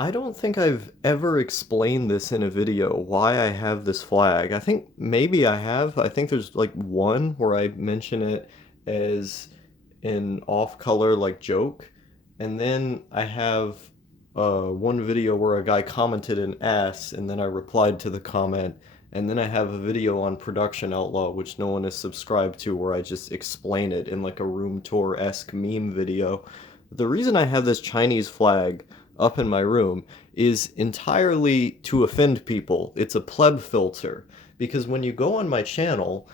I don't think I've ever explained this in a video, why I have this flag. I think maybe I have. I think there's like one where I mention it as an off-color like joke. And then I have one video where a guy commented an S and then I replied to the comment. And then I have a video on Production Outlaw, which no one is subscribed to, where I just explain it in like a room tour-esque meme video. The reason I have this Chinese flag up in my room is entirely to offend people. It's a pleb filter. Because when you go on my channel,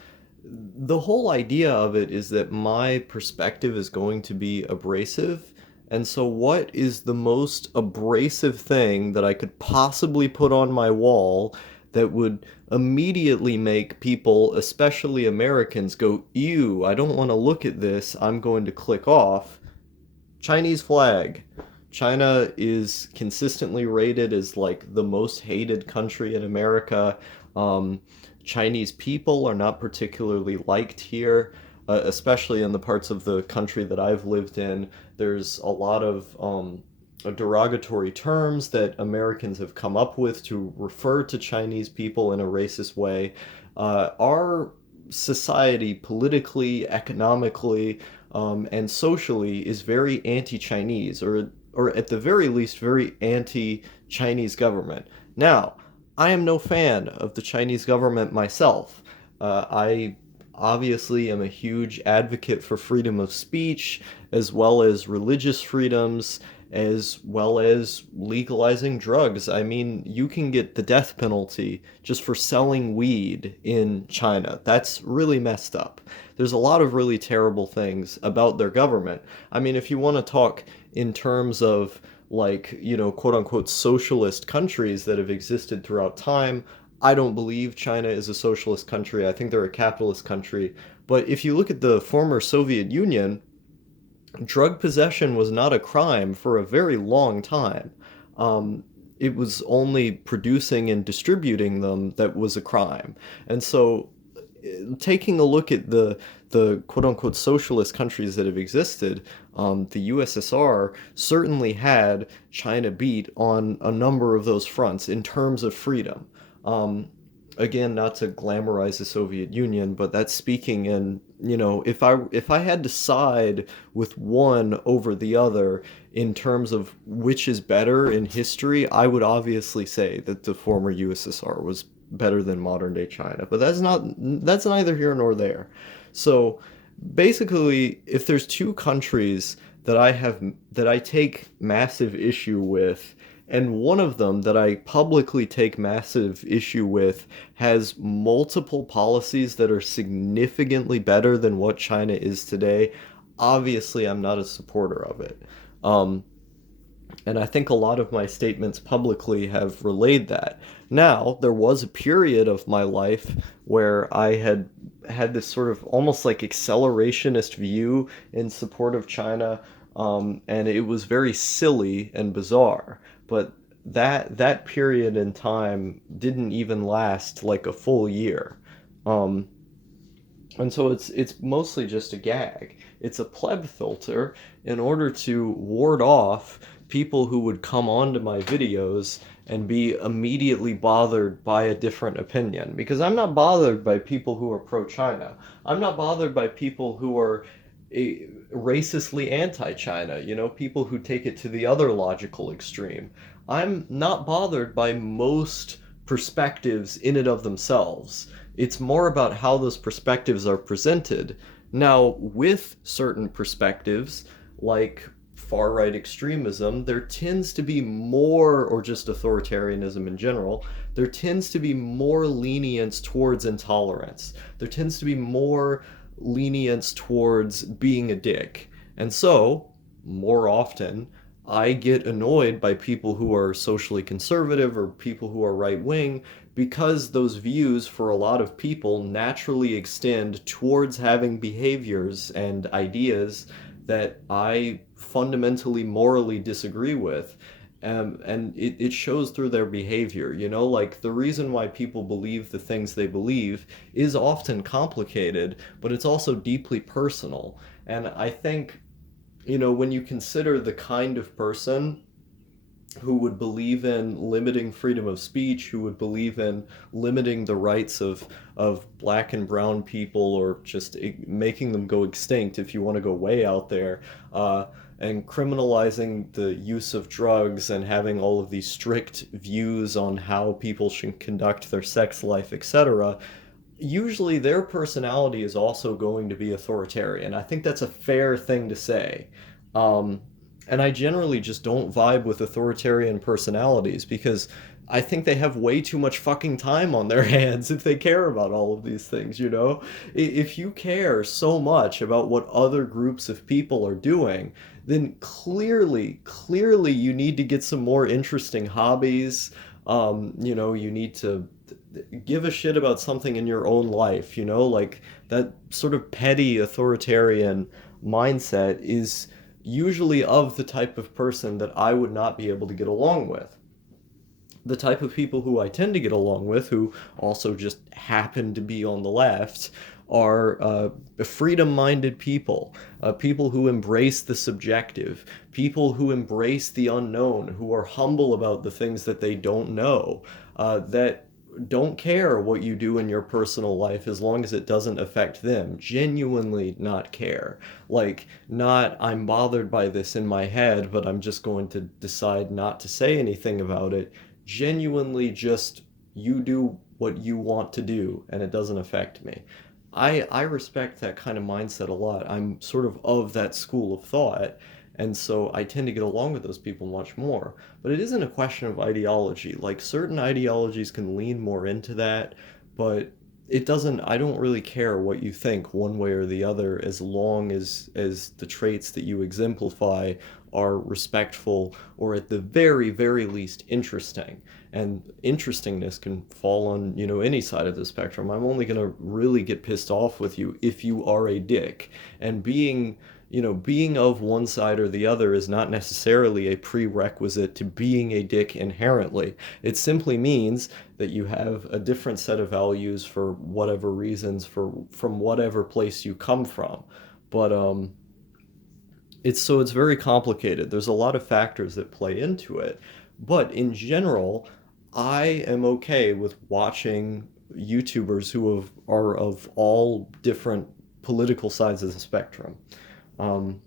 the whole idea of it is that my perspective is going to be abrasive. And so, what is the most abrasive thing that I could possibly put on my wall that would immediately make people, especially Americans, go, ew, I don't want to look at this, I'm going to click off? Chinese flag. China is consistently rated as like the most hated country in America. Um, Chinese people are not particularly liked here, especially in the parts of the country that I've lived in. There's a lot of derogatory terms that Americans have come up with to refer to Chinese people in a racist way. Our society, politically, economically, and socially, is very anti-Chinese, or at the very least, very anti-Chinese government. Now, I am no fan of the Chinese government myself. I obviously am a huge advocate for freedom of speech, as well as religious freedoms, as well as legalizing drugs. I mean, you can get the death penalty just for selling weed in China. That's really messed up. There's a lot of really terrible things about their government. I mean, if you want to talk in terms of like, quote unquote socialist countries that have existed throughout time, I don't believe China is a socialist country. I think they're a capitalist country. But if you look at the former Soviet Union, drug possession was not a crime for a very long time. It was only producing and distributing them that was a crime. And so, taking a look at the quote unquote socialist countries that have existed, the USSR certainly had China beat on a number of those fronts in terms of freedom. Um, Again, not to glamorize the Soviet Union, but that's speaking in, if I had to side with one over the other in terms of which is better in history, I would obviously say that the former USSR was better than modern day China. But that's neither here nor there. So basically, if there's two countries that I take massive issue with, and one of them that I publicly take massive issue with has multiple policies that are significantly better than what China is today, obviously I'm not a supporter of it. Um, and I think a lot of my statements publicly have relayed that. Now, there was a period of my life where I had this sort of almost like accelerationist view in support of China, and it was very silly and bizarre. But that period in time didn't even last like a full year. Um, and so it's mostly just a gag. It's a pleb filter in order to ward off people who would come onto my videos and be immediately bothered by a different opinion. Because I'm not bothered by people who are pro-China. I'm not bothered by people who are racistly anti-China, people who take it to the other logical extreme. I'm not bothered by most perspectives in and of themselves. It's more about how those perspectives are presented. Now, with certain perspectives, like far right extremism, there tends to be more, or just authoritarianism in general, there tends to be more lenience towards intolerance. There tends to be more lenience towards being a dick. And so, more often, I get annoyed by people who are socially conservative or people who are right wing because those views for a lot of people naturally extend towards having behaviors and ideas that I fundamentally morally disagree with. And it shows through their behavior, like the reason why people believe the things they believe is often complicated, but it's also deeply personal. And I think, when you consider the kind of person who would believe in limiting freedom of speech, who would believe in limiting the rights of black and brown people, or just making them go extinct if you want to go way out there, and criminalizing the use of drugs and having all of these strict views on how people should conduct their sex life, etc. Usually their personality is also going to be authoritarian. I think that's a fair thing to say. Um, and I generally just don't vibe with authoritarian personalities because I think they have way too much fucking time on their hands if they care about all of these things, you know? If you care so much about what other groups of people are doing, then clearly you need to get some more interesting hobbies. You need to give a shit about something in your own life, like that sort of petty authoritarian mindset is usually of the type of person that I would not be able to get along with. The type of people who I tend to get along with, who also just happen to be on the left, are freedom minded people, people who embrace the subjective, people who embrace the unknown, who are humble about the things that they don't know, that don't care what you do in your personal life as long as it doesn't affect them. Genuinely not care. Like, not, I'm bothered by this in my head, but I'm just going to decide not to say anything about it. Genuinely just, you do what you want to do and it doesn't affect me. I respect that kind of mindset a lot. I'm sort of that school of thought, and so I tend to get along with those people much more. But it isn't a question of ideology. Like, certain ideologies can lean more into that, but it doesn't, I don't really care what you think one way or the other, as long as the traits that you exemplify are respectful, or at the very least interesting. And interestingness can fall on, any side of the spectrum. I'm only going to really get pissed off with you if you are a dick. And being of one side or the other is not necessarily a prerequisite to being a dick inherently. It simply means that you have a different set of values for whatever reasons, from whatever place you come from. But it's very complicated. There's a lot of factors that play into it. But in general, I am okay with watching YouTubers are of all different political sides of the spectrum. Um,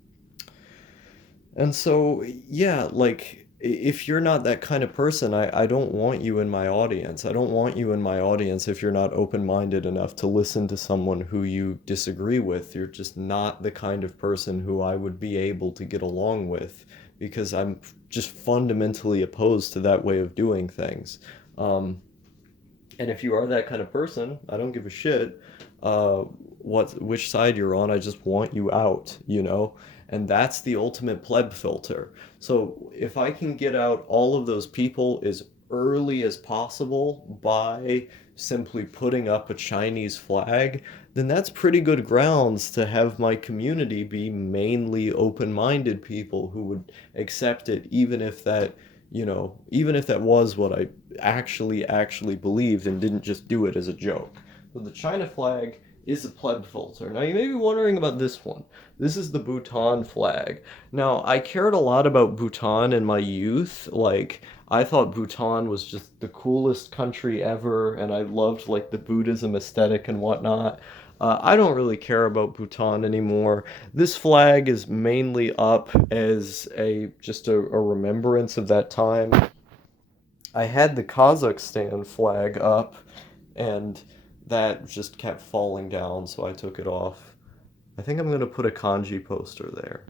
and so, yeah, like, if you're not that kind of person, I don't want you in my audience. I don't want you in my audience if you're not open-minded enough to listen to someone who you disagree with. You're just not the kind of person who I would be able to get along with, because I'm just fundamentally opposed to that way of doing things. Um, and if you are that kind of person, I don't give a shit which side you're on. I just want you out. And that's the ultimate pleb filter. So if I can get out all of those people as early as possible by simply putting up a Chinese flag, then that's pretty good grounds to have my community be mainly open-minded people who would accept it, even if that was what I actually believed and didn't just do it as a joke. So the China flag is a pleb filter. Now you may be wondering about this one. This is the Bhutan flag. Now, I cared a lot about Bhutan in my youth. Like, I thought Bhutan was just the coolest country ever, and I loved like the Buddhism aesthetic and whatnot. I don't really care about Bhutan anymore. This flag is mainly up as just a remembrance of that time. I had the Kazakhstan flag up, and that just kept falling down, so I took it off. I think I'm going to put a kanji poster there.